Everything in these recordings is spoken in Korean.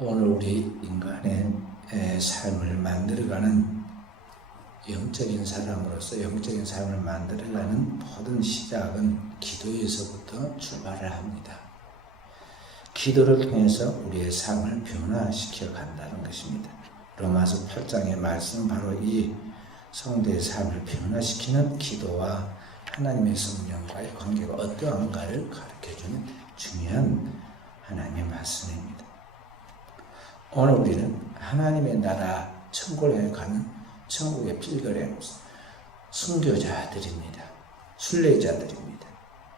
오늘 우리 인간의 삶을 만들어가는 영적인 사람으로서 영적인 삶을 만들어가는 모든 시작은 기도에서부터 출발을 합니다. 기도를 통해서 우리의 삶을 변화시켜 간다는 것입니다. 로마서 8장의 말씀은 바로 이 성도의 삶을 변화시키는 기도와 하나님의 성령과의 관계가 어떠한가를 가르쳐주는 중요한 하나님의 말씀입니다. 오늘 우리는 하나님의 나라 천국에 가는 천국의 필거래 순교자들입니다. 순례자들입니다.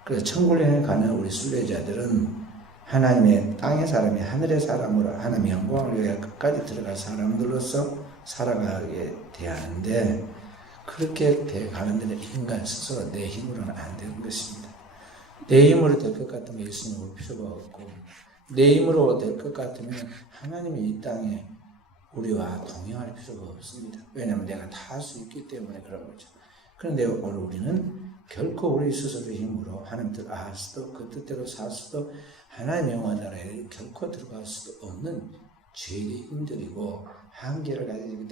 그래서 천국에 가는 우리 순례자들은 하나님의 땅의 사람이 하늘의 사람으로 하나님의 영광을 위해 끝까지 들어갈 사람들로서 살아가게 대하는데, 그렇게 돼가는 데는 인간 스스로 내 힘으로는 안 되는 것입니다. 내 힘으로 될 것 같으면 예수님 올 필요가 없고, 내 힘으로 될 것 같으면 하나님이 이 땅에 우리와 동행할 필요가 없습니다. 왜냐하면 내가 다 할 수 있기 때문에 그런 거죠. 그런데 오늘 우리는 결코 우리 스스로의 힘으로 하나님 뜻 알 수도 그 뜻대로 살 수도 하나님의 영원 나라에 결코 들어갈 수도 없는 죄의 힘들이고 한계를 가지고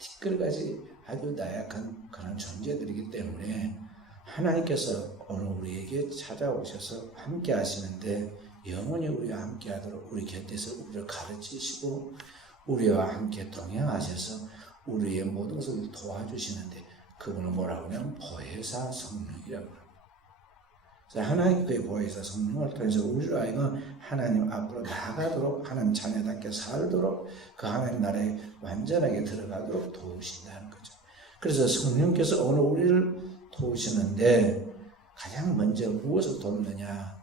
티끌같이 아주 나약한 그런 존재들이기 때문에 하나님께서 오늘 우리에게 찾아오셔서 함께 하시는데, 영원히 우리와 함께 하도록 우리 곁에서 우리를 가르치시고 우리와 함께 동행하셔서 우리의 모든 것을 도와주시는데, 그분을 뭐라고 하냐면 보혜사 성령이라고 합니다. 하나님의 보혜사 성령을 통해서 우리를 하여금 하나님 앞으로 나아가도록, 하나님 자녀답게 살도록, 그 하나님 나라에 완전하게 들어가도록 도우신다는 거죠. 그래서 성령께서 오늘 우리를 도우시는데 가장 먼저 무엇을 돕느냐?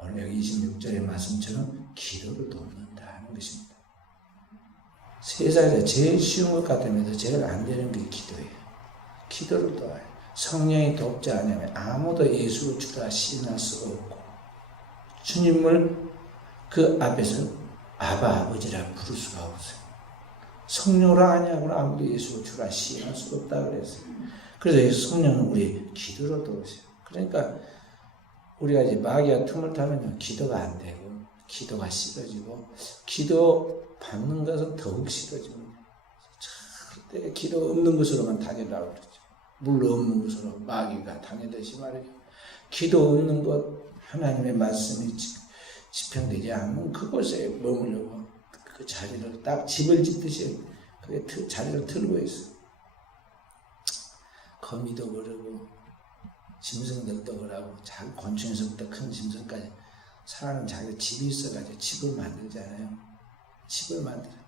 오늘 여기 26절의 말씀처럼 기도를 돕는다는 것입니다. 세상에서 제일 쉬운 것 같으면서 제일 안 되는 게 기도예요. 기도를 도와요. 성령이 돕지 않으면 아무도 예수를 주라 시인할 수가 없고, 주님을 그 앞에서 아버지라 부를 수가 없어요. 성령으로 아니하고는 아무도 예수를 주라 시인할 수가 없다 그랬어요. 그래서 성령은 우리 기도로 도우세요. 그러니까 우리가 이제 마귀가 틈을 타면 기도가 안 되고, 기도가 싫어지고, 기도 받는 것은 더욱 싫어집니다. 절대 기도 없는 것으로만 다니려고 그러죠. 물 없는 것으로 마귀가 다니듯이 말이죠. 기도 없는 것, 하나님의 말씀이 집행되지 않는 그곳에 머무려고 그 자리를 딱 집을 짓듯이 그 자리를 틀고 있어요. 거미도 그러고 짐승들도 그러고 작은 곤충에서부터 큰 짐승까지 사람은 자기 집이 있어가지고 집을 만들잖아요. 집을 만들어요.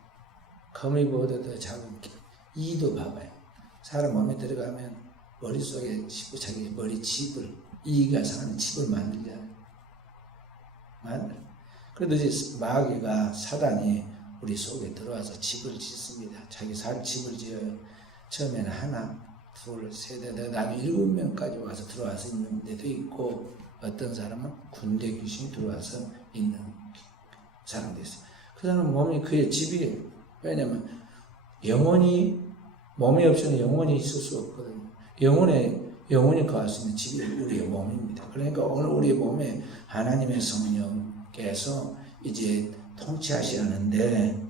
거미보다도 작은 이도 봐봐요. 사람 몸에 들어가면 머릿속에 자기 머리 집을, 이가 사는 집을 만들잖아요. 그러듯이 마귀가, 사단이 우리 속에 들어와서 집을 짓습니다. 자기 살 집을 지어요. 처음에는 하나, 둘, 셋, 넷, 나중에 7명까지 와서 들어와서 있는 데도 있고, 어떤 사람은 군대 귀신이 들어와서 있는 사람도 있어요. 그 사람은 몸이 그의 집이에요. 왜냐면 영혼이, 몸이 없이는 영혼이 있을 수 없거든요. 영혼이 거할 수 있는 집이 우리의 몸입니다. 그러니까 오늘 우리의 몸에 하나님의 성령께서 이제 통치하시는데,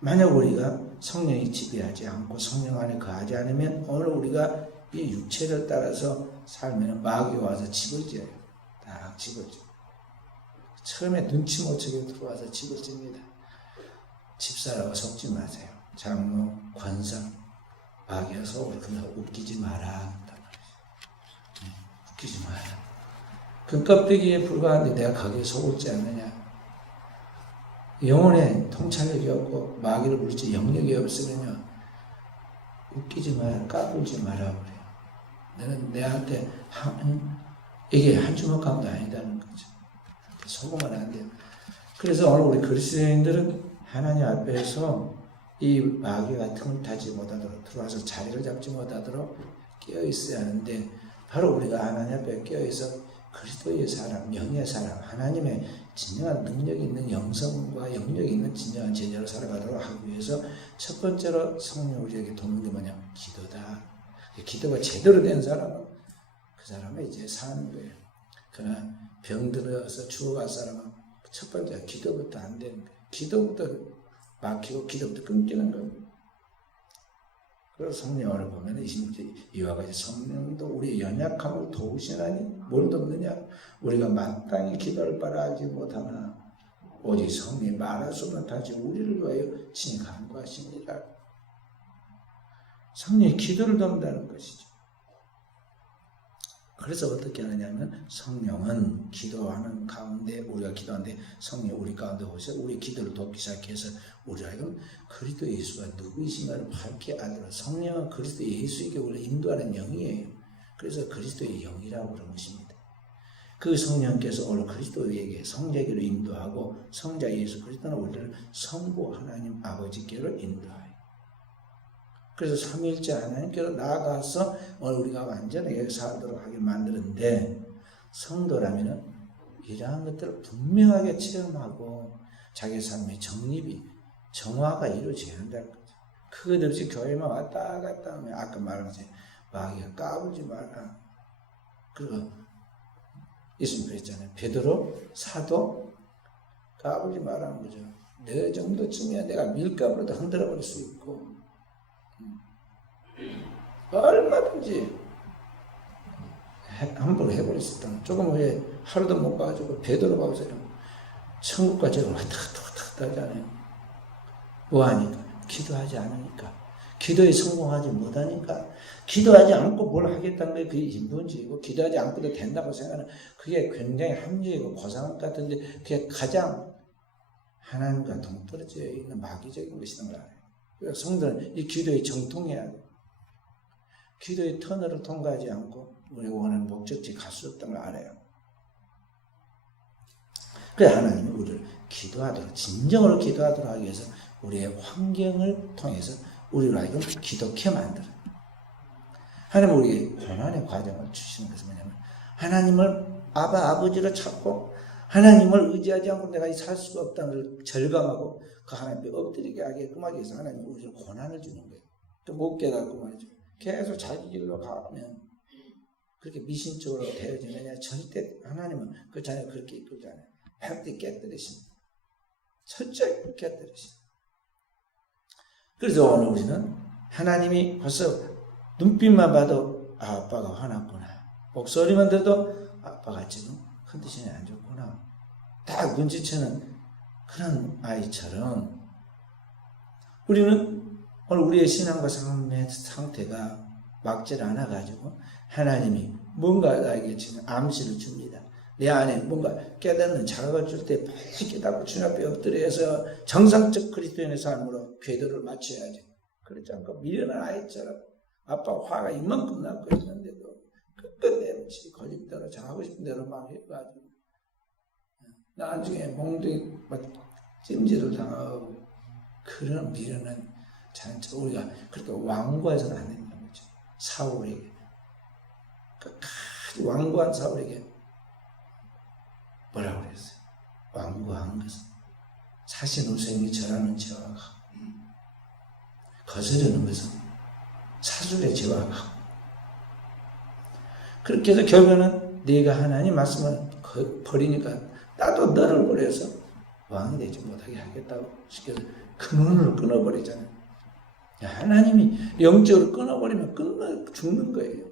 만약 우리가 성령이 지배하지 않고 성령 안에 거하지 않으면 오늘 우리가 이 육체를 따라서 살면 마귀가 와서 집을 지어요. 딱 집을 지어요. 처음에 눈치 못 채게 들어와서 집을 찝니다. 집사라고 속지 마세요. 장로, 권사, 마귀가 속으로 그냥 웃기지 마라. 웃기지 마라. 그 껍데기에 불과한데 내가 거기에 속을지 않느냐. 영혼에 통찰력이 없고 마귀를 물지 영역이 없으면요, 웃기지 마라, 까불지 마라 그래요. 너는 내한테 이게 한 주먹감도 아니다는 거죠. 속으면 안 돼요. 그래서 오늘 우리 그리스도인들은 하나님 앞에서 이 마귀가 틈을 타지 못하도록, 들어와서 자리를 잡지 못하도록 깨어 있어야 하는데, 바로 우리가 하나님 앞에 깨어 있어 그리스도의 사람, 영의 사람, 하나님의 진정한 능력이 있는 영성과 영역이 있는 진정한 제자로 살아가도록 하기 위해서 첫 번째로 성령 우리에게 돕는 게 뭐냐? 기도다. 기도가 제대로 된 사람은 그 사람은 이제 사는 거예요. 그러나 병들어서 죽어갈 사람은 첫 번째 기도부터 안 되는 거예요. 기도부터 막히고 기도부터 끊기는 겁니다. 그래서 성령을 보면 이와 같이 성령도 우리의 연약함을 도우시나니 뭘 돕느냐? 우리가 마땅히 기도를 바라지 못하나 오직 성령이 말할수 못하지 우리를 위하여 친히 간구하시니라. 성령이 기도를 돕는다는 것이죠. 그래서 어떻게 하느냐면 성령은 기도하는 가운데 우리가 기도하는데 성령이 우리 가운데 오셔 우리 기도를 돕기 시작해서 우리가 그리스도 예수가 누구이신가를 밝게 알도록 성령은 그리스도 예수에게 우리를 인도하는 영이에요. 그래서 그리스도의 영이라고 그런 것입니다. 그 성령께서 오늘 그리스도에게 성자에게로 인도하고 성자 예수 그리스도는 우리를 성부 하나님 아버지께로 인도하여 그래서 삼위일체 하나님께로 나아가서 오늘 우리가 완전히 역사하도록 하길 만드는데 성도라면 이러한 것들을 분명하게 체험하고 자기 삶의 정립이 정화가 이루어져야 한다는 거죠. 그것 없이 교회만 왔다 갔다 하면 아까 말한 것처럼 마귀가 까불지 마라. 그리고 예수님 그랬잖아요. 베드로 사도 까불지 말라는 거죠. 너 정도쯤이야 내가 밀가루로도 흔들어 버릴 수 있고 얼마든지 함부로 해버릴 수 있다. 조금 후에 하루도 못 가가지고 베드로 가보세요. 천국과 죄를 왔다 갔다 하잖아요. 뭐하니까? 기도하지 않으니까. 기도에 성공하지 못하니까. 기도하지 않고 뭘 하겠다는 게 그게 인본주의고 기도하지 않고도 된다고 생각하는 그게 굉장히 합리적이고 고상한 것 같은데 그게 가장 하나님과 동떨어져 있는 마귀적인 것이라는 걸 알아요. 그래서 성도는 이 기도에 정통해야 돼요. 기도의 터널을 통과하지 않고 우리가 원하는 목적지에 갈 수 없다는 걸 알아요. 그래서 하나님이 우리를 기도하도록 진정으로 기도하도록 하기 위해서 우리의 환경을 통해서 우리를 하여금 기독해 만들어요. 하나님은 우리에게 고난의 과정을 주시는 것은 뭐냐면 하나님을 아버지로 찾고 하나님을 의지하지 않고 내가 살 수가 없다는 걸 절감하고 그 하나님께 엎드리게 하게끔 하기 위해서 하나님은 우리를 고난을 주는 거예요. 또 못 깨닫고 말이죠. 계속 자기 길로 가면 그렇게 미신적으로 되어지느냐? 절대 하나님은 그 자녀를 그렇게 이끌지 않아요. 반드시 깨뜨리십니다. 철저히 깨뜨리십니다. 그래서 오늘 우리는 하나님이 벌써 눈빛만 봐도 아빠가 화났구나. 목소리만 들어도 아빠가 지금 컨디션이 안 좋구나. 딱 눈치채는 그런 아이처럼 우리는 오늘 우리의 신앙과 삶의 상태가 막질 않아가지고 하나님이 뭔가 나에게 지금 암시를 줍니다. 내 안에 뭔가 깨닫는 자각을 줄 때 빨리 깨닫고 주님 앞에 엎드려서 정상적 그리스도인의 삶으로 궤도를 맞춰야지. 그렇지 않고 미련한 아이처럼 아빠 화가 이만큼 나고 있는데도 끝끝내 걸림대로 자하고 싶은 대로 막 해가지고 나중에 몽둥이 찜질을 당하고 그런 미련한 자연차 우리가 그렇게 완고해서는 안 된다는 거죠. 사울에게 끝까지 완고한 사울에게 뭐라고 그랬어요? 완고한 것은 사신우생이 절하는 죄와 같고 거스르는 것은 사술의 죄와 같고 그렇게 해서 결국은 네가 하나님 말씀을 버리니까 나도 너를 버려서 왕이 되지 못하게 하겠다고 시켜서 근원을 끊어버리잖아요. 하나님이 영적으로 끊어버리면 죽는 거예요.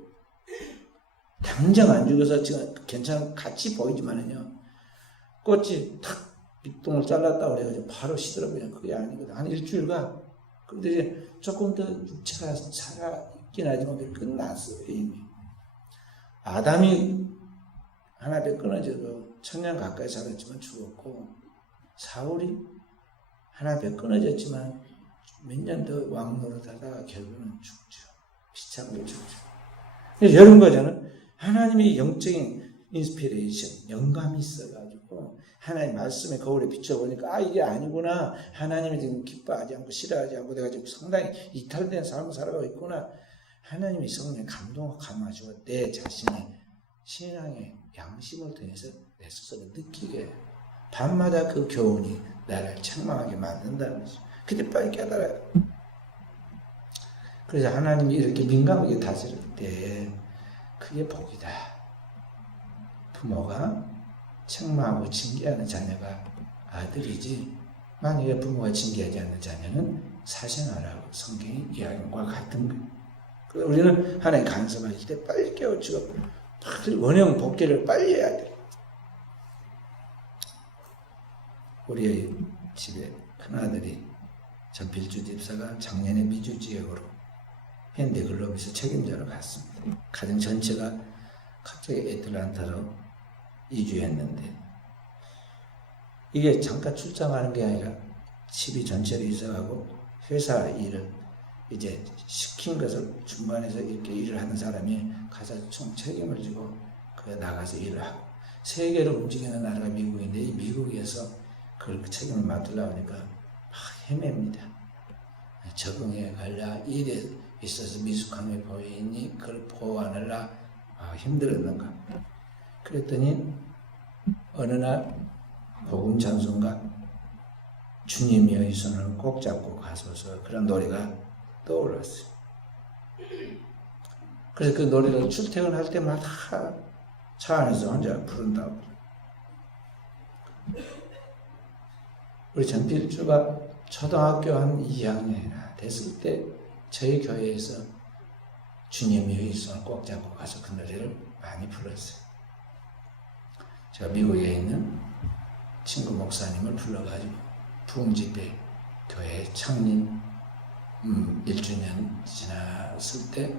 당장 안 죽어서 지금 괜찮은 같이 보이지만은요. 꽃이 탁 밑동을 잘랐다고 그래가지고 바로 시들어버리면 그게 아니거든. 한 일주일간. 근데 이제 조금 더 육체가 살아있긴 하지만 끝났어요. 이미. 아담이 하나님께 끊어져도 천년 가까이 살았지만 죽었고 사울이 하나님께 끊어졌지만 몇 년 더 왕노릇 하다가 결국은 죽죠. 비참하게 죽죠. 그래서 이런 거잖아요. 하나님의 영적인 인스피레이션, 영감이 있어가지고 하나님 말씀의 거울에 비춰보니까 이게 아니구나. 하나님이 지금 기뻐하지 않고 싫어하지 않고 내가 지금 상당히 이탈된 삶을 살아가고 있구나. 하나님이 성령의 감동을 감아주고 내 자신의 신앙의 양심을 통해서 내 스스로 느끼게 밤마다 그 교훈이 나를 책망하게 만든다는 거죠. 그때 빨리 깨달아요. 그래서 하나님이 이렇게 민감하게 다스릴 때 그게 복이다. 부모가 책망하고 징계하는 자녀가 아들이지, 만약에 부모가 징계하지 않는 자녀는 사생아라고 성경이 이야기한 것과 같은 거예요. 그래서 우리는 하나님 간섭하실 때 빨리 깨우치고 빨리 원형 복귀를 빨리 해야 돼. 우리 집에 큰아들이 전필주 집사가 작년에 미주 지역으로 현대글로벌에서 책임자로 갔습니다. 가정 전체가 갑자기 애틀란타로 이주했는데, 이게 잠깐 출장하는 게 아니라 집이 전체로 이사가고 회사 일을 이제 시킨 것을 중간에서 이렇게 일을 하는 사람이 가서 총 책임을 지고 나가서 일을 하고, 세계를 움직이는 나라가 미국인데 이 미국에서 그걸 책임을 맡으려고 하니까 막 헤맵니다. 적응해 가려 일에 있어서 미숙함이 보이니 그걸 보완하려 힘들었는가. 그랬더니 어느 날 복음 찬송가 주님이여 이 손을 꼭 잡고 가소서, 그런 노래가 떠올랐어요. 그래서 그 노래를 출퇴근할 때마다 차 안에서 혼자 부른다고. 우리 전필주가 초등학교 한 2학년이나 됐을 때 저희 교회에서 주님이여 이 손을 꼭 잡고 가서 그 노래를 많이 불렀어요. 제가 미국에 있는 친구 목사님을 불러가지고 부흥집회 교회 창립 1주년 지났을 때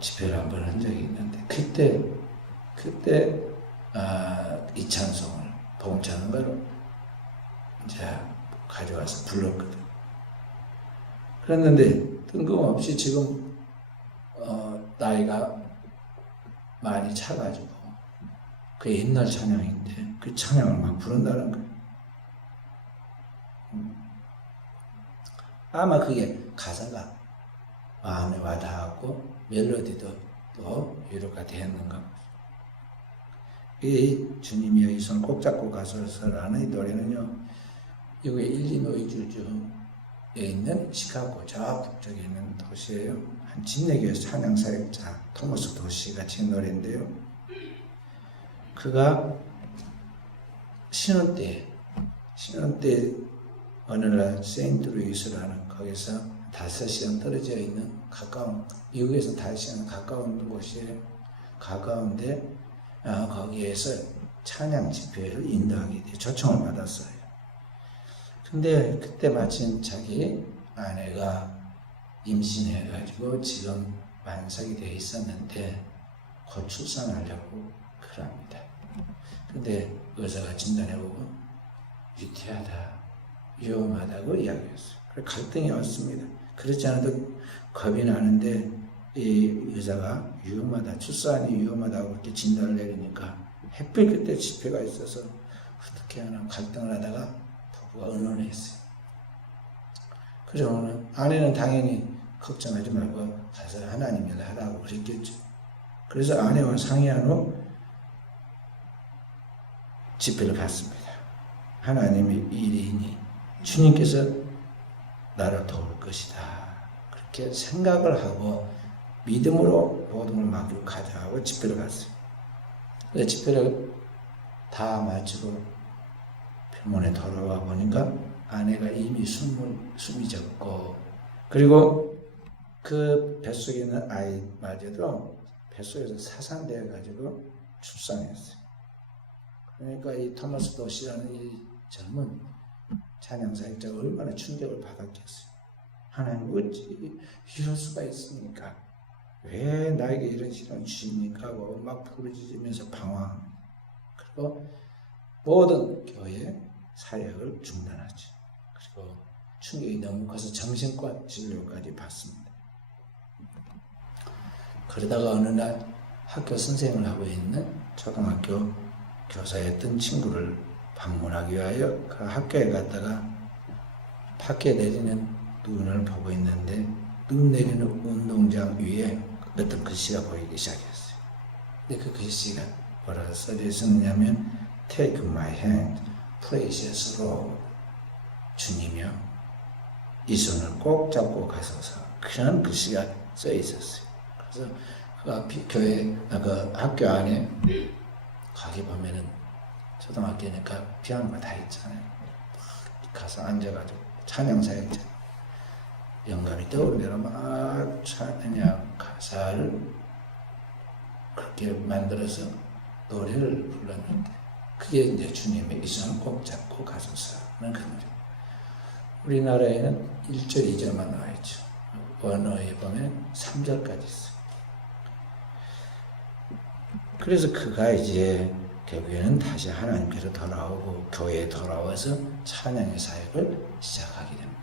집회를 한번 한 적이 있는데, 그때 이 찬송을 복음 찬송가로 이제 가져와서 불렀거든. 그랬는데 뜬금없이 지금 나이가 많이 차가지고 그 옛날 찬양인데 그 찬양을 막 부른다는 거예요. 아마 그게 가사가 마음에 와닿았고 멜로디도 또 위로가 되었는가. 이 주님이여 이 손 꼭 잡고 가소서라는 이 노래는요, 이게 일리노이주주에 있는 시카고 저 북쪽에 있는 도시예요. 한 진례교회 찬양사역자 토머스 도시가 지은 노래인데요. 그가 신혼 때 어느 날 세인트루이스라는 거기서 5시간 떨어져 있는 가까운, 미국에서 5시간 가까운 곳에 가까운데 거기에서 찬양 집회를 인도하게 돼 초청을 받았어요. 근데 그때 마침 자기 아내가 임신해가지고 지금 만삭이 돼 있었는데 곧 출산하려고 그럽니다. 근데 의사가 진단해보고 위태하다, 위험하다고 이야기했어요. 그래서 갈등이 왔습니다. 그렇지 않아도 겁이 나는데 이 의사가 위험하다, 출산이 위험하다고 그렇게 진단을 내리니까 하필 그때 집회가 있어서 어떻게 하나 갈등을 하다가 부부가 의논했어요. 그래서 오늘 아내는 당연히 걱정하지 말고 가서 하나님 일 하라고 그랬겠죠. 그래서 아내와 상의한 후 집회를 갔습니다. 하나님의 일이니 주님께서 나를 도울 것이다, 그렇게 생각을 하고 믿음으로 모든 걸 맡기고 가자 하고 집회를 갔어요. 그래서 집회를 다 마치고 병원에 돌아와 보니까 아내가 이미 숨이 졌고, 그리고 그 뱃속에 있는 아이마저도 뱃속에서 사산되어 가지고 출산했어요. 그러니까 이 토마스 도시라는 이 젊은 찬양사역자가 얼마나 충격을 받았겠어요. 하나님 어찌 이럴 수가 있습니까? 왜 나에게 이런 시련을 주십니까? 하고 막 부르짖으면서 방황. 그리고 모든 교회 사역을 중단하죠. 그리고 충격이 너무 커서 정신과 진료까지 받습니다. 그러다가 어느 날 학교 선생을 하고 있는 초등학교 교사였던 친구를 방문하기 위하여 그 학교에 갔다가 밖에 내리는 눈을 보고 있는데 눈 내리는 운동장 위에 어떤 글씨가 보이기 시작했어요. 근데 그 글씨가 뭐라고 써져 있었냐면 Take my hand, precious Lord. 주님이여 이 손을 꼭 잡고 가소서, 그런 글씨가 써 있었어요. 그래서 그 교회 그 학교 안에 거기 보면은 초등학교니까 피아노가 다 있잖아요. 가서 앉아가지고 찬양사역자 영감이 떠오르면 막 찬양 가사를 그렇게 만들어서 노래를 불렀는데 그게 이제 주님의 이 손을 꼭 잡고 가소서는 그 노래. 우리나라에는 1절, 2절만 나와 있죠. 원어에 보면 3절까지 있어요. 그래서 그가 이제 결국에는 다시 하나님께로 돌아오고 교회에 돌아와서 찬양의 사역을 시작하게 됩니다.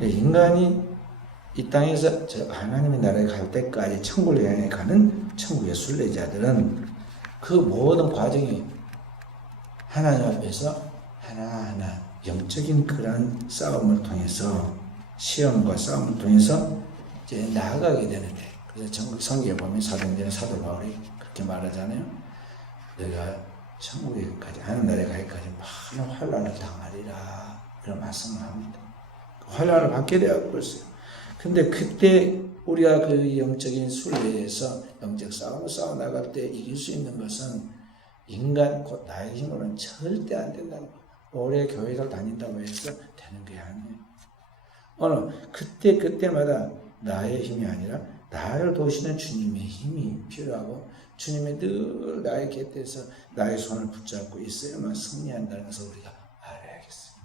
인간이 이 땅에서 저 하나님의 나라에 갈 때까지 천국을 향해 가는 천국의 순례자들은 그 모든 과정이 하나님 앞에서 하나하나 영적인 그러한 싸움을 통해서 시험과 싸움을 통해서 이제 나아가게 되는데 그래서 성경에 보면 사도행전의 사도 바울이 그렇게 말하잖아요. 내가 천국에까지 하는 나라에 가기까지 많은 환난을 당하리라 그런 말씀을 합니다. 환난을 받게 되었고 있어요. 근데 그때 우리가 그 영적인 순례에서 영적 싸움을 싸워 나갈 때 이길 수 있는 것은 인간 곧 나의 힘으로는 절대 안 된다는 거. 오래 교회를 다닌다고 해서 되는 게 아니에요. 그때마다 나의 힘이 아니라 나를 도우시는 주님의 힘이 필요하고 주님이 늘 나의 곁에서 나의 손을 붙잡고 있어야만 승리한다는 것을 우리가 알아야겠어요.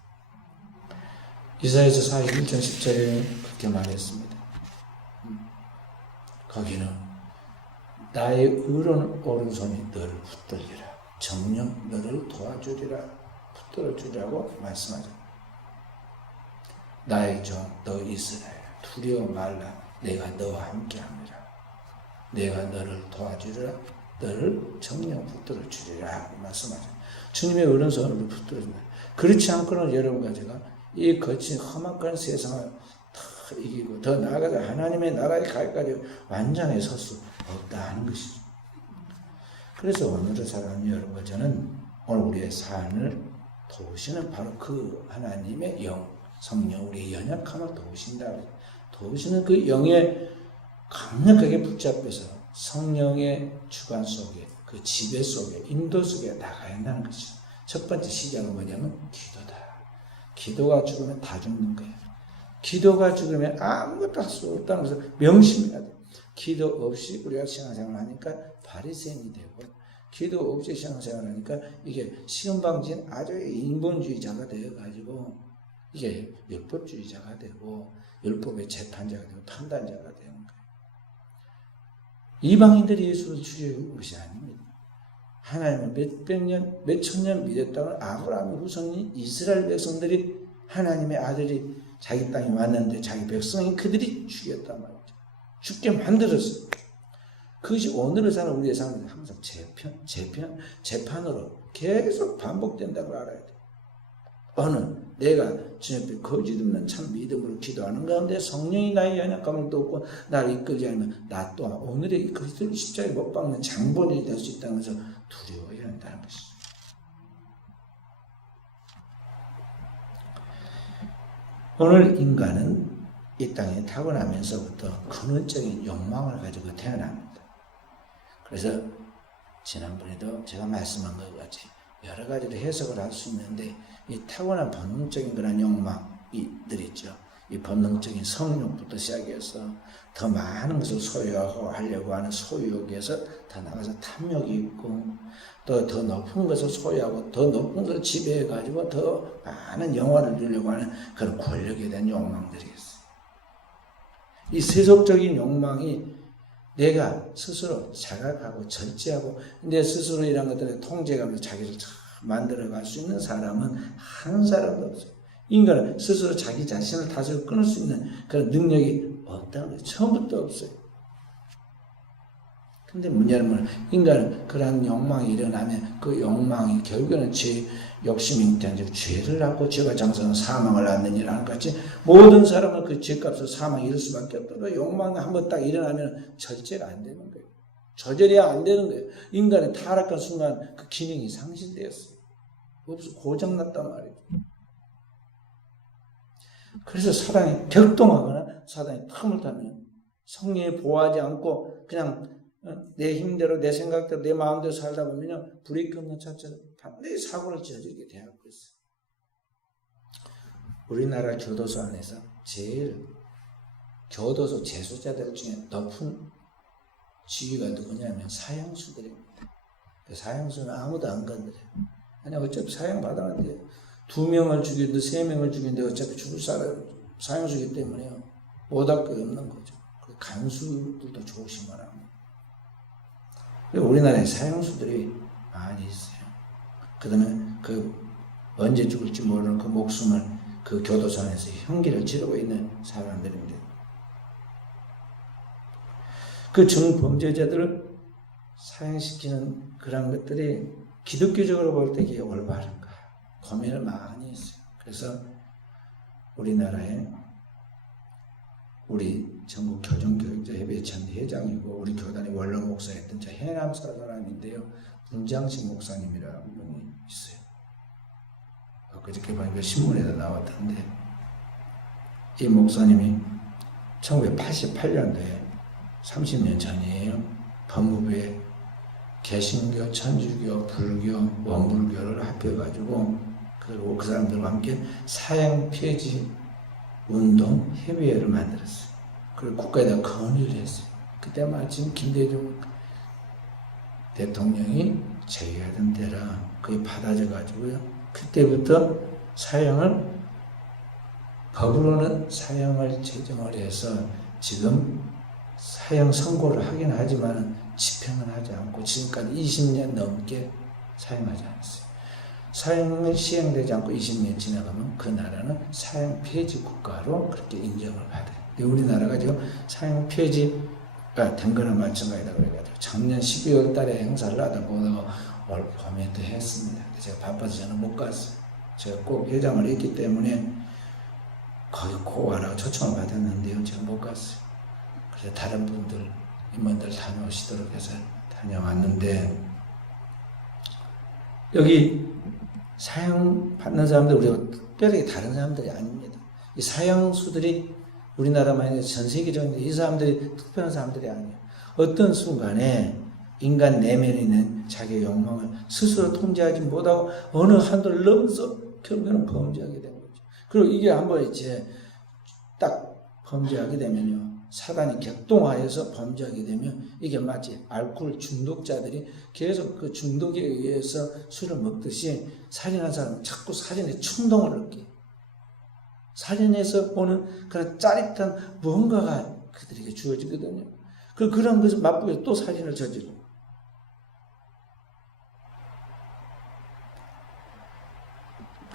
이사야서 41장 10절에 그렇게 말했습니다. 거기는 나의 의로운 오른손이 너를 붙들리라. 정녕 너를 도와주리라. 붙들어주리라고 말씀하죠. 나의 종 너 이스라엘 두려워 말라. 내가 너와 함께합니다. 내가 너를 도와주리라. 너를 정녕 붙들어주리라 말씀하죠. 주님의 오른손으로 붙들어줍니다. 그렇지 않고는 여러분과 제가 이 거친 험악한 세상을 다 이기고 더 나아가서 하나님의 나라에 갈까지 완전히 설 수 없다 하는 것이죠. 그래서 오늘을 살아가는 여러분과 저는 오늘 우리의 삶을 도우시는 바로 그 하나님의 영, 성령, 우리의 연약함을 도우신다. 도우시는 그 영에 강력하게 붙잡혀서 성령의 주관 속에 그 지배 속에 인도 속에 나가야 한다는 것이죠. 첫 번째 시작은 뭐냐면 기도다. 기도가 죽으면 다 죽는 거예요. 기도가 죽으면 아무것도 할 수 없다는 것을 명심해야 돼요. 기도 없이 우리가 신앙생활을 하니까 바리새인이 되고 기도 없이 신앙생활을 하니까 이게 시험방진 아주 인본주의자가 되어가지고 이게 율법주의자가 되고 율법의 재판자가 되고 판단자가 되는 거예요. 이방인들이 예수를 주려는 것이 아닙니다. 하나님은 몇백 년, 몇천 년 믿었다는 아브라함의 후손인 이스라엘 백성들이 하나님의 아들이 자기 땅에 왔는데 자기 백성이 그들이 죽였단 말이죠. 죽게 만들었어요. 그것이 오늘을 사는 우리의 삶은 항상 재판으로 계속 반복된다고 알아야 돼요. 내가 주님 앞에 거짓 없는 참 믿음으로 기도하는 가운데 성령이 나의 연약함을 돕고 나를 이끌지 않으면 나 또한 오늘의 그리스도를 십자가에 못 박는 장본인이 될 수 있다는 것을 두려워해야 한다는 것이죠. 오늘 인간은 이 땅에 타고나면서부터 근원적인 욕망을 가지고 태어납니다. 그래서 지난번에도 제가 말씀한 것 같이 여러 가지로 해석을 할 수 있는데 이 타고난 본능적인 그런 욕망이들 있죠. 이 본능적인 성욕부터 시작해서 더 많은 것을 소유하고 하려고 하는 소유욕에서 더 나가서 탐욕이 있고 또 더 높은 것을 소유하고 더 높은 것을 지배해가지고 더 많은 영화를 누리려고 하는 그런 권력에 대한 욕망들이 있어요. 이 세속적인 욕망이 내가 스스로 자각하고 절제하고 내 스스로 이런 것들에 통제감으로 자기를 만들어갈 수 있는 사람은 한 사람도 없어요. 인간은 스스로 자기 자신을 다스려 끊을 수 있는 그런 능력이 없다는 거예요. 처음부터 없어요. 근데 문제는 인간은 그러한 욕망이 일어나면 그 욕망이 결국에는 욕심이 즉 죄를 하고 죄가 장사하는 사망을 낳느니라는 것 같이 모든 사람은 그 죄값을 사망에 이를 수밖에 없다. 그 욕망이 한번 딱 일어나면 절제가 안 되는 거예요. 조절이 안 되는 거예요. 인간의 타락한 순간 그 기능이 상실되었어요. 없어 고장났단 말이에요. 그래서 사단이 격동하거나 사단이 틈을 타면 성령이 보호하지 않고 그냥 내 힘대로 내 생각대로 내 마음대로 살다 보면 브레이크 없는 차처럼 반드시 사고를 저지르게 되고 있어요. 우리나라 교도소 안에서 제일 교도소 재수자들 중에 높은 지위가 누구냐면 사형수들입니다. 사형수는 아무도 안 건드려요. 아니 어차피 사형 받았는데 2명을 죽이는데 3명을 죽이는데 어차피 죽을 사람 사형수이기 때문에요. 못할 게 없는 거죠. 간수들도 조심을 합니다. 우리나라에 사형수들이 많이 있어요. 그 다음에 언제 죽을지 모르는 그 목숨을 그 교도소 안에서 형기를 치르고 있는 사람들인데 그 중범죄자들을 사형시키는 그런 것들이 기독교적으로 볼 때 이게 올바른가 고민을 많이 했어요. 그래서 우리나라에 우리 전국 교정교육자협의회 회장이고 우리 교단의 원로 목사였던 저 해남사 사람인데요. 문장식 목사님이라는 분이 있어요. 그저께 보니까 신문에도 나왔던데 이 목사님이 1988년도에 30년 전이에요. 법무부에 개신교, 천주교, 불교, 원불교를 합해가지고 그리고 그 사람들과 함께 사형 폐지 운동 협의회를 만들었어요. 그리고 국가에다 건의를 했어요. 그때 마침 김대중 대통령이 제의하던 때라 그게 받아져 가지고요. 그때부터 법으로는 사형을 제정을 해서 지금 사형 선고를 하긴 하지만 집행은 하지 않고 지금까지 20년 넘게 사형하지 않았어요. 사형이 시행되지 않고 20년 지나가면 그 나라는 사형 폐지 국가로 그렇게 인정을 받아요. 우리나라가 지금 사형 폐지가 된 거나 마찬가지다 그래가지고 작년 12월 달에 행사를 하다 보다가 올 봄에 또 했습니다. 제가 바빠서 저는 못 갔어요. 제가 꼭 회장을 했기 때문에 거기 꼭 와라고 초청을 받았는데요. 제가 못 갔어요. 그래서 다른 분들, 임원들 다녀오시도록 해서 다녀왔는데 여기 사형 받는 사람들 우리가 특별히 다른 사람들이 아닙니다. 이 사형수들이 우리나라만 아니라 전 세계적인 이 사람들이 특별한 사람들이 아니에요. 어떤 순간에 인간 내면에 있는 자기의 욕망을 스스로 통제하지 못하고 어느 한도를 넘어서 결국에는 범죄하게 된 거죠. 그리고 이게 한번 이제 딱 범죄하게 되면요. 사단이 격동하여서 범죄하게 되면 이게 마치 알코올 중독자들이 계속 그 중독에 의해서 술을 먹듯이 살인한 사람은 자꾸 살인의 충동을 느껴요. 살인에서 오는 그런 짜릿한 무언가가 그들에게 주어지거든요. 그런 것을 맛보고 또 살인을 저지르고.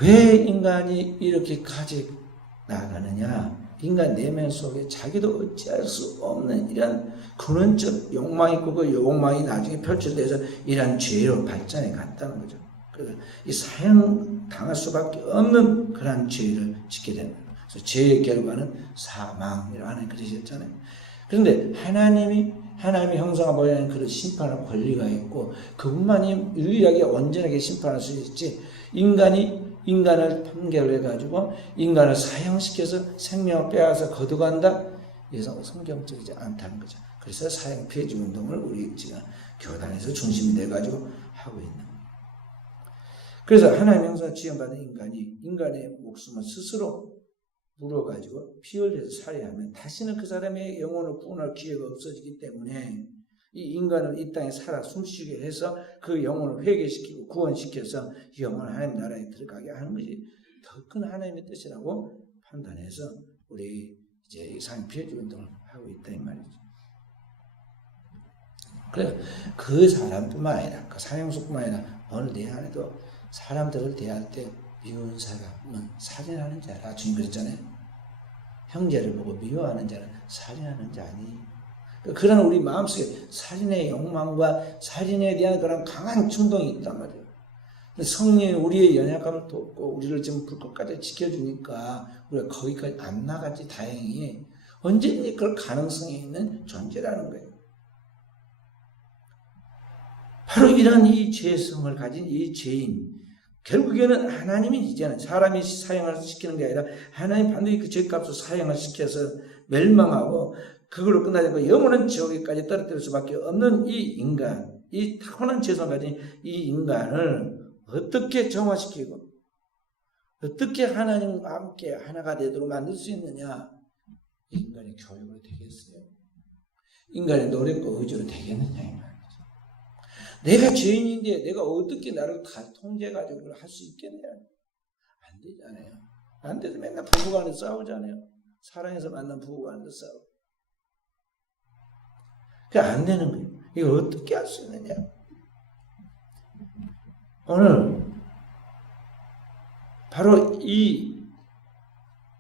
왜 인간이 이렇게까지 나아가느냐? 인간 내면 속에 자기도 어찌할 수 없는 이런 근원적 욕망이 있고 그 욕망이 나중에 표출돼서 이런 죄로 발전해 갔다는 거죠. 그래서 이 사형 당할 수밖에 없는 그런 죄를 짓게 됩니다. 그래서 죄의 결과는 사망이라고 하나님 그러셨잖아요. 그런데 하나님이 형상을 보이는 그런 심판할 권리가 있고 그분만이 유일하게 온전하게 심판할 수 있지 인간을 판결해가지고 인간을 사형시켜서 생명을 빼앗아 거두간다? 이것은 성경적이지 않다는 거죠. 그래서 사형 폐지 운동을 우리 지금 교단에서 중심이 돼가지고 하고 있는 거예요. 그래서 하나님 형상 지음받은 인간의 목숨을 스스로 물어가지고 피 흘려서 살해하면 다시는 그 사람의 영혼을 구원할 기회가 없어지기 때문에 이 인간을 이 땅에 살아 숨쉬게 해서 그 영혼을 회개시키고 구원시켜서 이 영혼을 하나님 나라에 들어가게 하는 것이 더 큰 하나님의 뜻이라고 판단해서 우리 이제 사형 폐지 운동을 하고 있다 이 말이죠. 그래 그 사람뿐만 아니라 그 사형수뿐만 아니라 오늘 내 안에도 사람들을 대할 때 미운 사람은 살인하는 자라 주님 그랬잖아요. 형제를 보고 미워하는 자는 살인하는 자니. 그런 우리 마음속에 살인의 욕망과 살인에 대한 그런 강한 충동이 있단 말이에요. 성령이 우리의 연약함을 돕고 우리를 지금 불꽃까지 지켜주니까 우리가 거기까지 안 나갔지 다행히. 언제든지 그럴 가능성이 있는 존재라는 거예요. 바로 이런 이 죄성을 가진 이 죄인 결국에는 하나님이 이제는 사람이 사형을 시키는 게 아니라 하나님 반드시 그 죄값을 사형을 시켜서 멸망하고 그걸로 끝나지 않고 영원한 지옥에까지 떨어뜨릴 수밖에 없는 이 인간, 이 타고난 죄성을 가진 이 인간을 어떻게 정화시키고 어떻게 하나님과 함께 하나가 되도록 만들 수 있느냐? 인간의 교육으로 되겠어요? 인간의 노력과 의지로 되겠느냐 이 말이죠. 내가 죄인인데 내가 어떻게 나를 다 통제해가지고 그걸 할 수 있겠냐? 안 되잖아요. 안 돼서 맨날 부부간에 싸우잖아요. 사랑해서 만난 부부간에도 싸우고. 그게 안 되는 거예요. 이거 어떻게 할 수 있느냐? 오늘 바로 이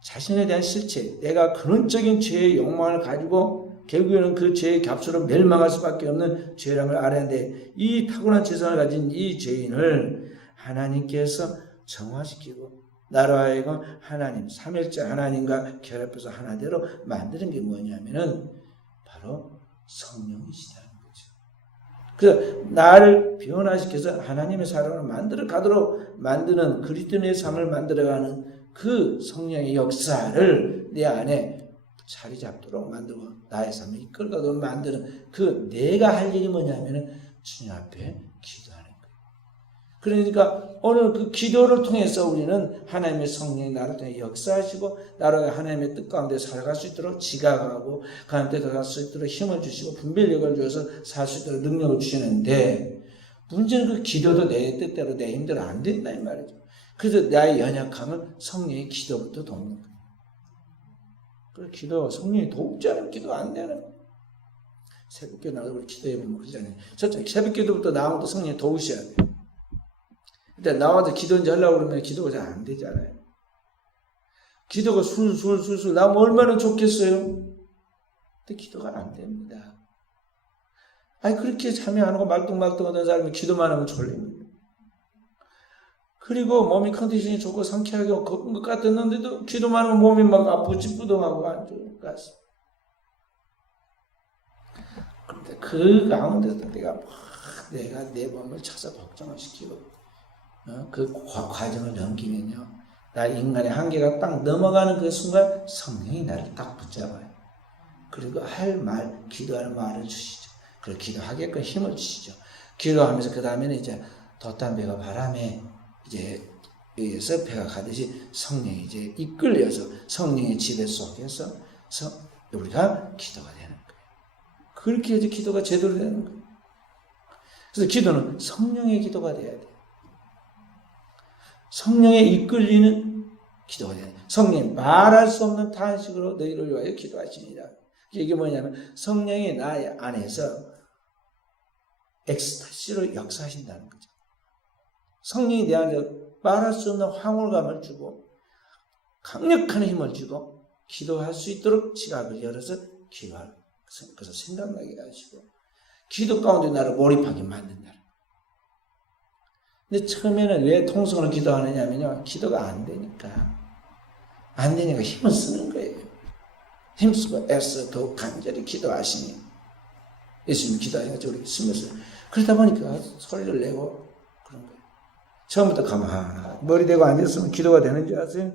자신에 대한 실체, 내가 근원적인 죄의 욕망을 가지고 결국에는 그 죄의 값으로 멸망할 수밖에 없는 죄라는 걸 알아야 하는데, 이 타고난 죄성을 가진 이 죄인을 하나님께서 정화시키고 나로 하여금 하나님, 삼일째 하나님과 결합해서 하나대로 만드는 게 뭐냐면은 바로 성령이시다는 거죠. 그래서 나를 변화시켜서 하나님의 사람을 만들어 가도록 만드는 그리스도인의 삶을 만들어가는 그 성령의 역사를 내 안에 자리 잡도록 만들고 나의 삶을 이끌어가도록 만드는 그 내가 할 일이 뭐냐면은 주님 앞에 기도하는 거예요. 그러니까 오늘 그 기도를 통해서 우리는 하나님의 성령이 나를 통해 역사하시고 나로 하나님의 뜻 가운데 살아갈 수 있도록 지각하고 그 하나님 들어갈 수 있도록 힘을 주시고 분별력을 주셔서 살 수 있도록 능력을 주시는데, 문제는 그 기도도 내 뜻대로 내 힘대로 안 된다 이 말이죠. 그래서 나의 연약함은 성령의 기도부터 돕는 거예요. 그 기도, 성령이 돕지 않으면 기도 안 되는 거예요. 새벽기도 나와서 우리 기도해보면 그러잖아요. 저쪽 새벽기도부터 나오면 또 성령이 도우셔야 돼요. 근데 나와서 기도 이제 하려고 그러면 기도가 잘 안 되잖아요. 기도가 술술 나오면 얼마나 좋겠어요? 근데 기도가 안 됩니다. 아니, 그렇게 잠이 안 오고 말똥말똥하던 사람이 기도만 하면 졸립니다. 그리고 몸이 컨디션이 좋고 상쾌하게 걷는 것 같았는데도 기도만 하면 몸이 막 아프고 찌뿌둥하고 안 좋을 것 같습니다. 그런데 그 가운데서 내가 내 몸을 쳐서 걱정을 시키고 그 과정을 넘기면요, 나 인간의 한계가 딱 넘어가는 그 순간 성령이 나를 딱 붙잡아요. 그리고 할 말, 기도할 말을 주시죠. 그리고 기도하게끔 힘을 주시죠. 기도하면서 그 다음에는 이제 돛단 배가 바람에 이제 의해서 배가 가듯이 성령이 이제 이끌려서 성령의 지배 속에서 우리가 기도가 되는 거예요. 그렇게 해서 기도가 제대로 되는 거예요. 그래서 기도는 성령의 기도가 돼야 돼요. 성령에 이끌리는 기도가 되는 거예요. 성령이 말할 수 없는 탄식으로 너희를 위하여 기도하시니라. 이게 뭐냐면 성령이 나의 안에서 엑스타시로 역사하신다는 거죠. 성령이 내 안에 말할 수 없는 황홀감을 주고 강력한 힘을 주고 기도할 수 있도록 지갑을 열어서 기도할 것을 생각나게 하시고 기도 가운데 나를 몰입하게 만든다. 근데 처음에는 왜 통성으로 기도하느냐면요, 기도가 안 되니까 힘을 쓰는 거예요. 힘쓰고 애써 더욱 간절히 기도하시니 예수님이 기도하니까 우리 힘을 써요. 그러다 보니까 소리를 내고 그런 거예요. 처음부터 가만히 머리 대고 앉았으면 기도가 되는 줄 아세요?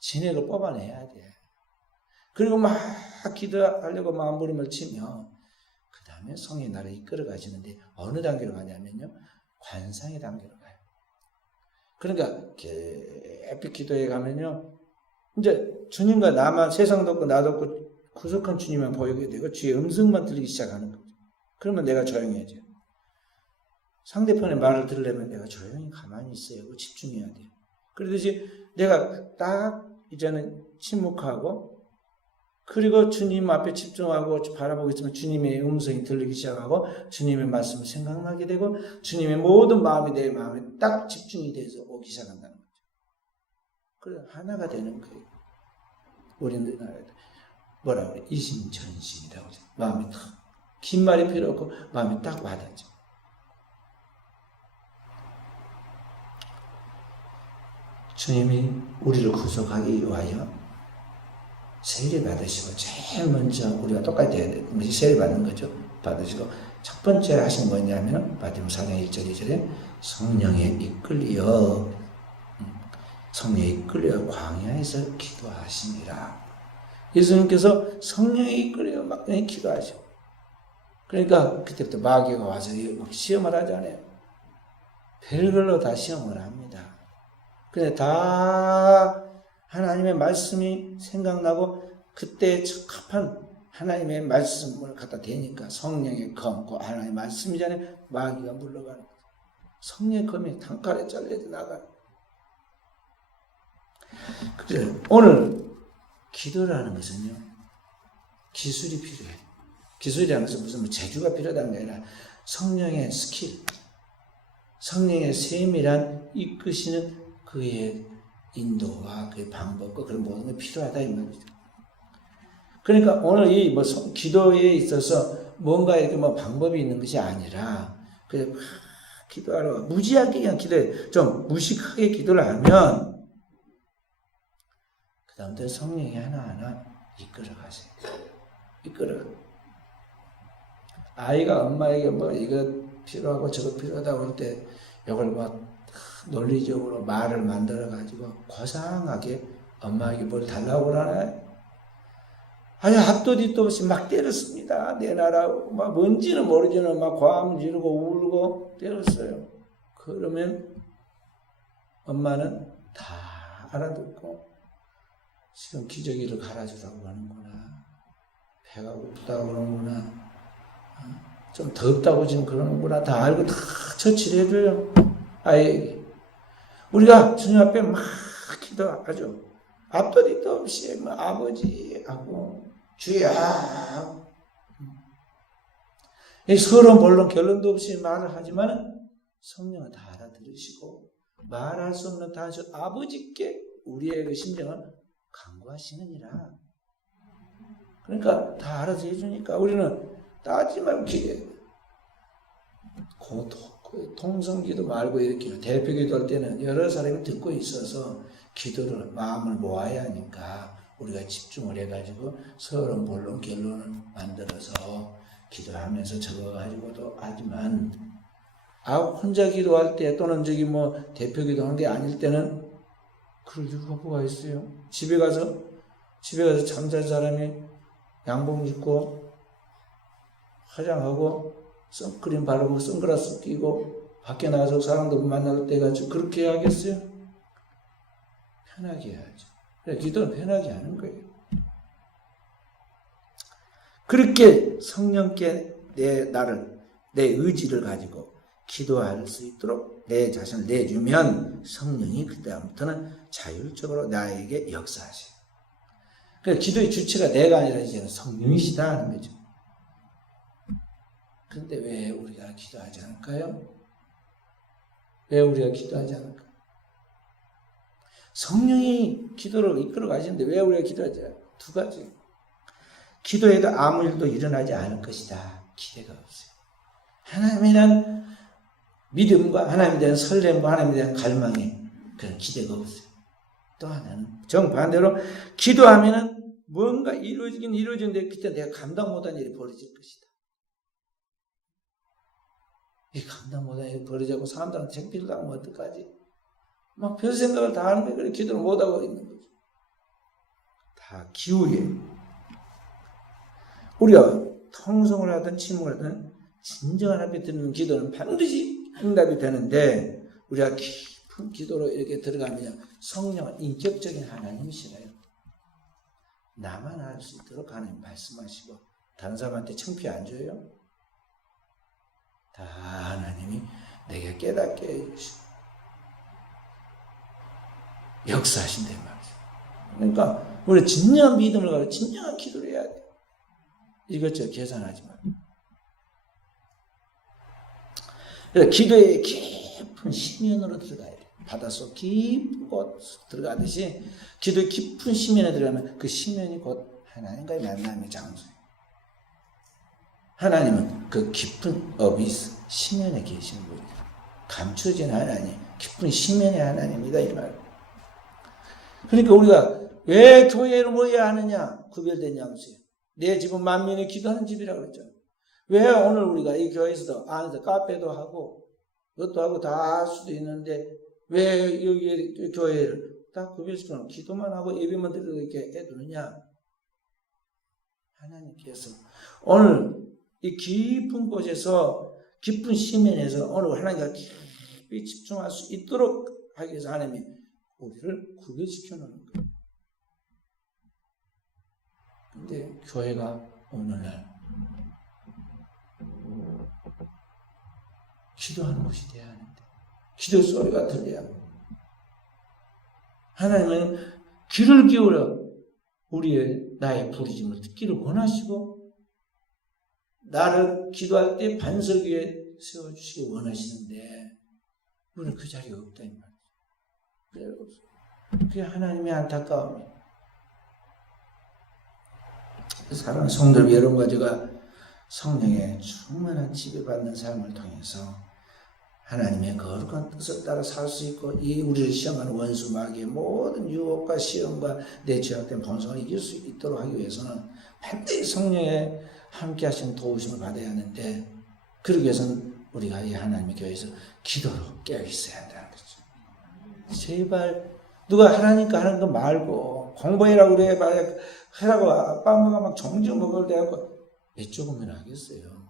진액을 뽑아내야 돼. 그리고 막 기도하려고 마음부림을 치면 그 다음에 성령이 나를 이끌어 가시는데 어느 단계로 가냐면요, 관상의 단계로 가요. 그러니까 깊이 기도에 가면요, 이제 주님과 나만, 세상도 없고 나도 없고 구속한 주님만 보이게 되고 주의 음성만 들리기 시작하는 거죠. 그러면 내가 조용해져요. 상대편의 말을 들으려면 내가 조용히 가만히 있어야 하고 집중해야 돼요. 그러듯이 내가 딱 이제는 침묵하고 그리고 주님 앞에 집중하고 바라보고 있으면 주님의 음성이 들리기 시작하고 주님의 말씀을 생각나게 되고 주님의 모든 마음이 내 마음에 딱 집중이 돼서 오기 시작한다는 거죠. 그래서 하나가 되는 거예요. 우리는 뭐라 그래? 이심전심이라고 하죠. 마음이 딱, 긴 말이 필요 없고 마음이 딱 와닿죠. 주님이 우리를 구속하기 위하여 세례 받으시고 제일 먼저 우리가 똑같이 해야 되는 것이 세례 받는 거죠. 받으시고 첫 번째 하신 뭐냐면 마태복음 4장 1절 2절에 성령에 이끌려 광야에서 기도하시니라. 예수님께서 성령이 이끌어요. 막 기도하시고. 그러니까 그때부터 마귀가 와서 막 시험을 하잖아요. 별걸로 다 시험을 합니다. 근데 다 하나님의 말씀이 생각나고 그때 적합한 하나님의 말씀을 갖다 대니까 성령의 검, 그 하나님의 말씀이잖아요. 마귀가 물러가는 거죠. 성령의 검이 단칼에 잘려져 나가는. 그래서 오늘 기도라는 것은요, 기술이 필요해요. 기술이라는 것은 무슨 재주가 필요하다는 게 아니라 성령의 스킬, 성령의 세밀한 이끄시는 그의 인도와 그의 방법과 그런 모든 게 필요하다 이 말이죠. 그러니까 오늘 이 기도에 있어서 뭔가 이렇게 방법이 있는 것이 아니라 그냥 기도하러 무지하게 그냥 기도해. 좀 무식하게 기도를 하면 그 다음부터 성령이 하나하나 이끌어 가세요. 이끌어. 아이가 엄마에게 이거 필요하고 저거 필요하다고 할 때 이걸 논리적으로 말을 만들어 가지고 고상하게 엄마에게 뭘 달라고 그러나요? 아니, 앞도 뒤도 없이 막 때렸습니다. 내놔라고. 뭔지는 모르지만 고함 지르고 울고 때렸어요. 그러면 엄마는 다 알아듣고 지금 기저귀를 갈아주라고 하는구나. 배가 고프다고 그러는구나. 좀 덥다고 지금 그러는구나. 다 알고 다 처치를 해줘요. 아이에게. 우리가 주님 앞에 막 기도하죠. 앞도 뒤도 없이 아버지하고 주여, 서론 본론 결론도 없이 말을 하지만 성령은 다 알아들으시고 말할 수 없는 단수 아버지께 우리의 그 심정을 간구하시느니라. 그러니까 다 알아서 해주니까 우리는 따지지 말고 기도해. 통성기도 말고 이렇게 대표기도 할 때는 여러 사람이 듣고 있어서 기도를 마음을 모아야 하니까 우리가 집중을 해가지고 서론 본론 결론을 만들어서 기도하면서 적어가지고도 하지만 혼자 기도할 때 또는 대표 기도하는 게 아닐 때는 그럴 이유가 뭐가 있어요? 집에 가서 잠잘 사람이 양복 입고 화장하고 선크림 바르고 선글라스 끼고 밖에 나가서 사람들 만날 때가 그렇게 해야겠어요? 편하게 해야죠. 그래, 기도는 편하게 하는 거예요. 그렇게 성령께 내 의지를 가지고 기도할 수 있도록 내 자신을 내주면 성령이 그다음부터는 자율적으로 나에게 역사하세요. 그래서 기도의 주체가 내가 아니라 이제는 성령이시다 하는 거죠. 그런데 왜 우리가 기도하지 않을까요? 왜 우리가 기도하지 않을까? 성령이 기도를 이끌어 가시는데 왜 우리가 기도하지 않을까? 두 가지. 기도해도 아무 일도 일어나지 않을 것이다. 기대가 없어요. 하나님에 대한 믿음과 하나님에 대한 설렘과 하나님에 대한 갈망에 그런 기대가 없어요. 또 하나는 정반대로 기도하면은 뭔가 이루어지긴 이루어지는데 그때 내가 감당 못한 일이 벌어질 것이다. 이 감당 못한 일이 벌어지고 사람들한테 책필을 당하면 어떡하지? 별 생각을 다 하는데 그래 기도를 못하고 있는 거죠. 다 기우에 우리가 통성을 하든 침묵을 하든 진정한 앞에 드는 기도는 반드시 응답이 되는데 우리가 깊은 기도로 이렇게 들어가면 성령은 인격적인 하나님이시래요. 나만 알 수 있도록 하나님 말씀하시고 다른 사람한테 창피 안 줘요. 다 하나님이 내게 깨닫게 해주시고 역사하신단 말이죠. 그러니까 우리 진정한 믿음을 가지고 진정한 기도를 해야 돼요. 이것저것 계산하지 말고. 그래서 기도의 깊은 심연으로 들어가야 돼요. 바닷속 깊은 곳 들어가듯이 기도의 깊은 심연에 들어가면 그 심연이 곧 하나님과의 만남의 장소예요. 하나님은 그 깊은 어비스, 심연에 계신 분이에요. 감춰진 하나님, 깊은 심연의 하나님이다 이 말. 그러니까 우리가 왜 교회를 모여야 하느냐? 구별된 장소예요. 내 집은 만민이 기도하는 집이라고 그랬잖아요. 왜 오늘 우리가 이 교회에서도 안에서 카페도 하고 그것도 하고 다 할 수도 있는데 왜 여기 교회를 다 구별시켜놓고 기도만 하고 예배만 드리고 이렇게 해두느냐? 하나님께서 오늘 이 깊은 곳에서 깊은 시면에서 오늘 하나님과 깊이 집중할 수 있도록 하기 위해서 하나님이 우리를 구별시켜 놓는 거예요. 근데 교회가 오늘날 기도하는 곳이 돼야 하는데 기도 소리가 들려야 합니다. 하나님은 귀를 기울여 나의 부르짖음을 듣기를 원하시고 나를 기도할 때 반석 위에 세워주시기 원하시는데 우리는 그 자리가 없다 이 말이죠. 그게 하나님의 안타까움이에요. 사랑하는 성도 여러분과 제가 성령의 충만한 지배받는 삶을 통해서 하나님의 거룩한 뜻을 따라 살 수 있고 이 우리를 시험하는 원수 마귀의 모든 유혹과 시험과 내 죄악된 본성을 이길 수 있도록 하기 위해서는 반드시 성령의 함께 하시는 도우심을 받아야 하는데 그러기 위해서는 우리가 이 하나님의 교회에서 기도로 깨어 있어야 한다는 거죠. 제발 누가 하나님과 하는 거 말고 공부해라고 그래 하라고 아빠 엄마가 막 정지 먹을 때 하고 몇 조금이나 하겠어요.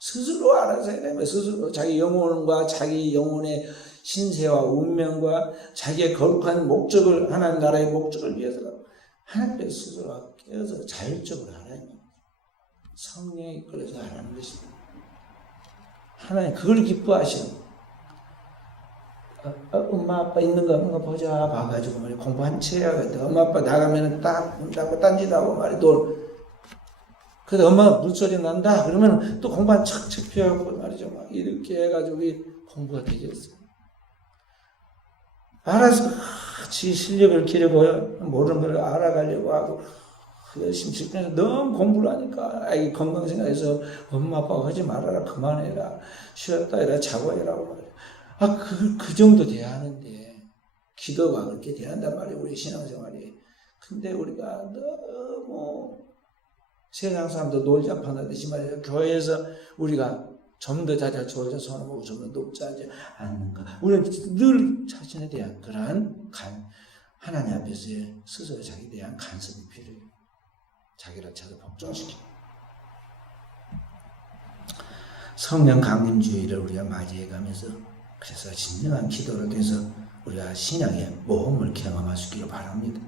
스스로 알아서 해야 되면 스스로 자기 영혼과 자기 영혼의 신세와 운명과 자기의 거룩한 목적을 하나님 나라의 목적을 위해서 하나님의 스스로 깨어서 자율적으로 하라는 거예요. 성령에 이끌어서 하라는 것입니다. 하나님 그걸 기뻐하시는 엄마 아빠 있는 거 없는 거 보자 봐가지고 말이야 공부 한 채 해야겠다. 엄마 아빠 나가면은 딱 문 닫고 딴짓하고 말이야 그래도 엄마가 물소리 난다 그러면 또 공부 한 척척 피하고 말이죠. 막 이렇게 해가지고 공부가 되겠어요. 알아서 지 실력을 기르고 모르는 걸 알아가려고 하고 열심히 집중해서 너무 공부를 하니까 아이 건강 생각해서 엄마 아빠가 하지 말아라 그만해라 쉬었다 해라 자고 해라고 말이야. 그 정도 돼야 하는데 기도가 그렇게 돼야 한단 말이에요. 우리 신앙생활이. 근데 우리가 너무 세상 사람도 놀지 않듯이 말이에요. 교회에서 우리가 좀 더 자자 졸자 손을 보고 좀 더 높지 않는가. 우리는 늘 자신에 대한 그러한 하나님 앞에서 스스로 자기에 대한 간섭이 필요해요. 자기를 찾아 복종시키고. 성령 강림주의를 우리가 맞이해가면서 그래서 진정한 기도를 통해서 우리가 신앙의 모험을 경험할 수 있기를 바랍니다.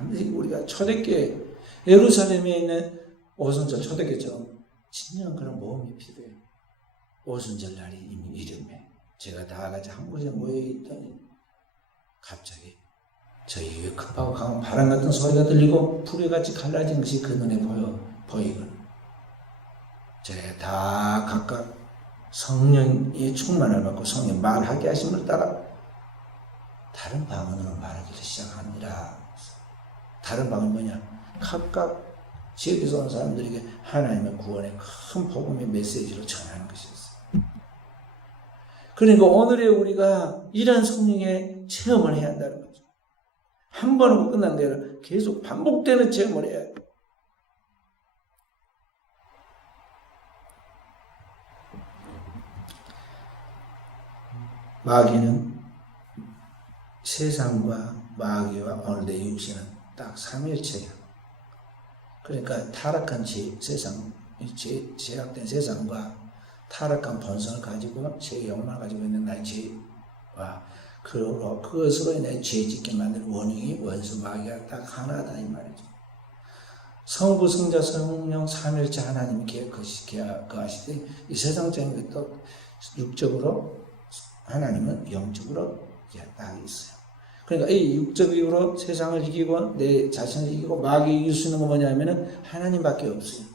우리가 초대교회 예루살렘에 있는 오순절 초대교회처럼 진정한 그런 모험이 필요해요. 오순절 날이 이름에 제가 다 같이 한 곳에 모여있더니 갑자기 저희 위에 급하고 강한 바람 같은 소리가 들리고 불에같이 갈라진 것이 그 눈에 보이거든. 제가 다 각각 성령의 충만을 받고 성령 말하게 하심을 따라 다른 방언으로 말하기를 시작합니다. 다른 방언이 뭐냐? 각각 지역에서 온 사람들에게 하나님의 구원의 큰 복음의 메시지를 전하는 것이었어요. 그러니까 오늘의 우리가 이런 성령의 체험을 해야 한다는 거죠. 한 번 하고 끝난 게 아니라 계속 반복되는 체험을 해야 해요. 마귀는 세상과 마귀와 오늘 내 육신은 딱 삼일체예요. 그러니까 타락한 제약된 세상과 타락한 본성을 가지고 제 영혼을 가지고 있는 나의 죄와 그것으로 인해 죄 짓게 만든 원흉이 원수 마귀가 딱 하나다 이 말이죠. 성부, 성자, 성령, 삼일체 하나님이 계획하시되 이 세상적인 것도 육적으로 하나님은 영적으로 딱 있어요. 그러니까 이 육적으로 세상을 이기고 내 자신을 이기고 마귀 이길 수 있는 건 뭐냐면은 하나님밖에 없어요.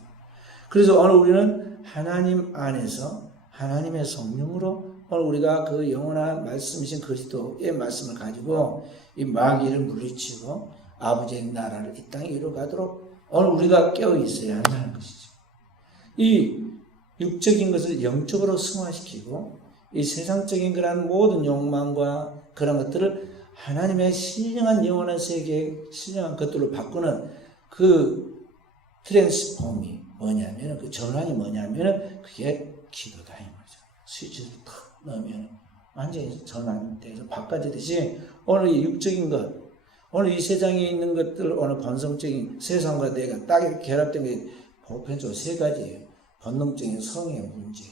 그래서 오늘 우리는 하나님 안에서 하나님의 성령으로 오늘 우리가 그 영원한 말씀이신 그리스도의 말씀을 가지고 이 마귀를 물리치고 아버지의 나라를 이 땅에 이루어가도록 오늘 우리가 깨어 있어야 한다는 것이죠. 이 육적인 것을 영적으로 승화시키고 이 세상적인 그런 모든 욕망과 그런 것들을 하나님의 신령한 영원한 세계의 신령한 것들로 바꾸는 그 트랜스폼이 뭐냐면 그 전환이 뭐냐면 그게 기도다 이 말이죠. 스위치를 탁 넣으면 완전히 전환돼서 바꿔지듯이 오늘 이 육적인 것 오늘 이 세상에 있는 것들, 오늘 본성적인 세상과 내가 딱 이렇게 결합된 게 보편적으로 세 가지예요. 본능적인 성의 문제,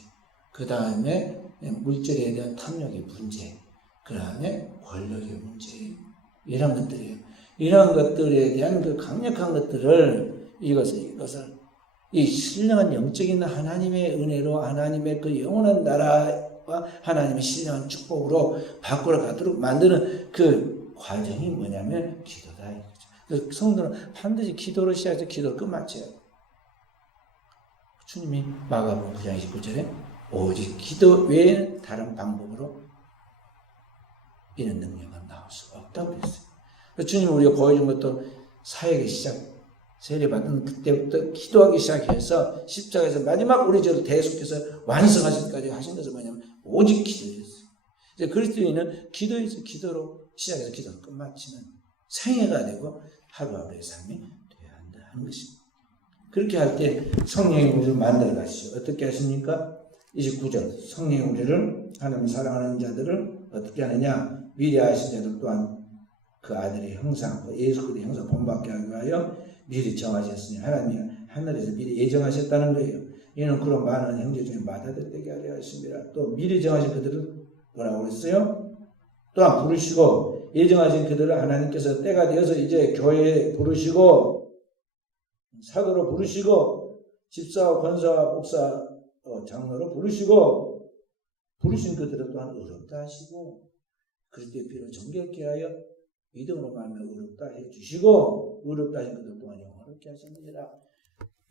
그 다음에 물질에 대한 탐욕의 문제, 그 다음에 권력의 문제, 이런 것들이에요. 이런 것들에 대한 그 강력한 것들을 이것을 이 신령한 영적인 하나님의 은혜로 하나님의 그 영원한 나라와 하나님의 신령한 축복으로 바꾸어 가도록 만드는 그 과정이 뭐냐면 기도다 이거죠. 그래서 성도는 반드시 기도로 시작해서 기도를 끝마쳐요. 주님이 마가복음 9장 29절에 오직 기도 외에는 다른 방법으로 이런 능력은 나올 수가 없다고 그랬어요. 주님이 우리가 보여준 것도 사역의 시작, 세례받은 그때부터 기도하기 시작해서 십자가에서 마지막 우리 죄를 대속해서 완성하실 때까지 하신 것은 뭐냐면 오직 기도였어요. 이제 그리스도인은 기도에서 기도로 시작해서 기도를 끝마치는 생애가 되고 하루하루의 삶이 되어야 한다 하는 것입니다. 그렇게 할 때 성령이 우리를 만들어 가시죠. 어떻게 하십니까? 29절 성령이 우리를 하나님 사랑하는 자들을 어떻게 하느냐? 미리 아신 자들 또한 그 아들의 형상, 예수 그리스도의 형상 본받게 하기 위하여 미리 정하셨으니 하나님이 하늘에서 미리 예정하셨다는 거예요. 이는 그런 많은 형제 중에 마다되게 하려 하십니다. 또 미리 정하신 그들을 뭐라고 그랬어요? 또한 부르시고 예정하신 그들을 하나님께서 때가 되어서 이제 교회에 부르시고 사도로 부르시고 집사와 권사와 목사 장로로 부르시고 부르신 그들을 또한 의롭다 하시고 그리스도의 피로 정결케 하여 믿음으로 말하면 의롭다 해주시고 의롭다 하신 그들 또한 영화롭게 하셨느니라.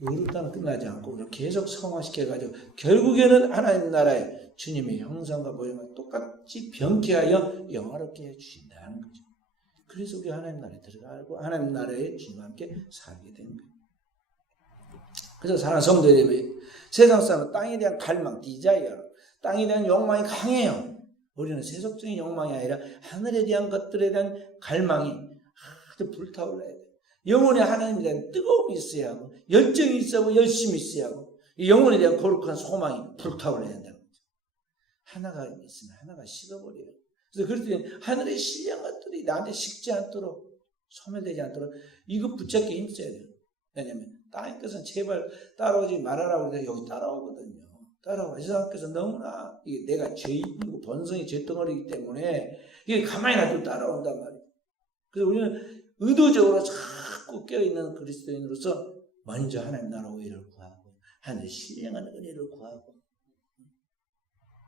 의롭다는 끝나지 않고 우리를 계속 성화시켜가지고 결국에는 하나님 나라의 주님의 형상과 모형을 똑같이 변케하여 영화롭게 해주신다는 거죠. 그래서 우리 하나님 나라에 들어가고 하나님 나라에 주님과 함께 살게 되는 거예요. 그래서 사랑하는 성도들이 세상 사람은 땅에 대한 갈망, 디자이어, 땅에 대한 욕망이 강해요. 우리는 세속적인 욕망이 아니라 하늘에 대한 것들에 대한 갈망이 아주 불타올라야 돼요. 영혼에 하나님에 대한 뜨거움이 있어야 하고 열정이 있어야 하고 열심이 있어야 하고 영혼에 대한 거룩한 소망이 불타올라야 한다는 거죠. 하나가 있으면 하나가 식어버려요. 그래서 그럴 때 하늘의 신령한 것들이 나한테 식지 않도록 소멸되지 않도록 이거 붙잡기 힘써야 돼요. 왜냐하면 땅의 것은 제발 따라오지 말아라 그러는데 여기 따라오거든요. 따라와. 세상께서 너무나 이게 내가 죄인이고 본성이 죄덩어리이기 때문에 이게 가만히 놔두고 따라온단 말이에요. 그래서 우리는 의도적으로 자꾸 깨어있는 그리스도인으로서 먼저 하나님 나라 의를 구하고 하나님의 신령한 은혜를 구하고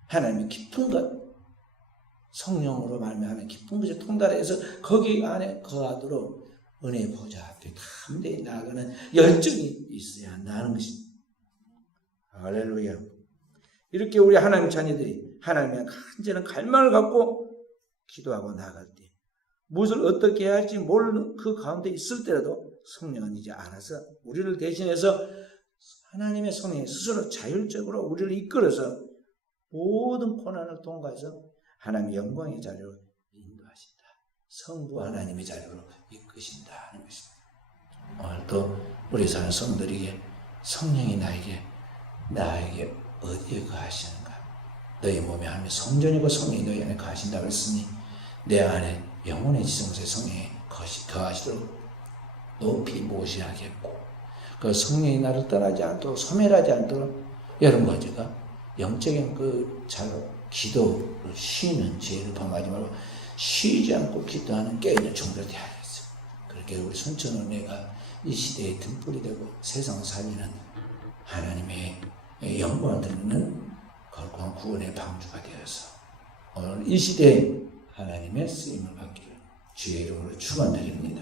하나님의 깊은 것 성령으로 말미암아 깊은 것에 통달해서 거기 안에 거하도록 은혜의 보좌 앞에 담대히 나아가는 열정이 있어야 한다는 것입니다. 할렐루야. 이렇게 우리 하나님 자녀들이 하나님의 간절한 갈망을 갖고 기도하고 나아갈 때 무엇을 어떻게 해야 할지 모르는 그 가운데 있을 때라도 성령은 이제 알아서 우리를 대신해서 하나님의 성령이 스스로 자율적으로 우리를 이끌어서 모든 고난을 통과해서 하나님의 영광의 자리로 인도하신다. 성부 하나님의 자리로 이끄신다 하는 것입니다. 오늘 또 우리 사는 성들에게 성령이 나에게 어디에 거하시는가? 너희 몸에 하나님의 성전이고 성령이 너희 안에 거하신다고 했으니 내 안에 영혼의 지성소의 성령이 거하시도록 높이 모시하겠고 그 성령이 나를 떠나지 않도록 소멸하지 않도록 여러분과 제가 영적인 그 기도를 쉬는 죄를 범하지 말고 쉬지 않고 기도하는 깨어있는 종들이 되어야겠어요. 그렇게 우리 순천은혜가 이 시대의 등불이 되고 세상을 살리는 하나님의 영광을 드리는 거룩한 구원의 방주가 되어서 오늘 이 시대에 하나님의 쓰임을 받기를 주의 이름으로 축원드립니다.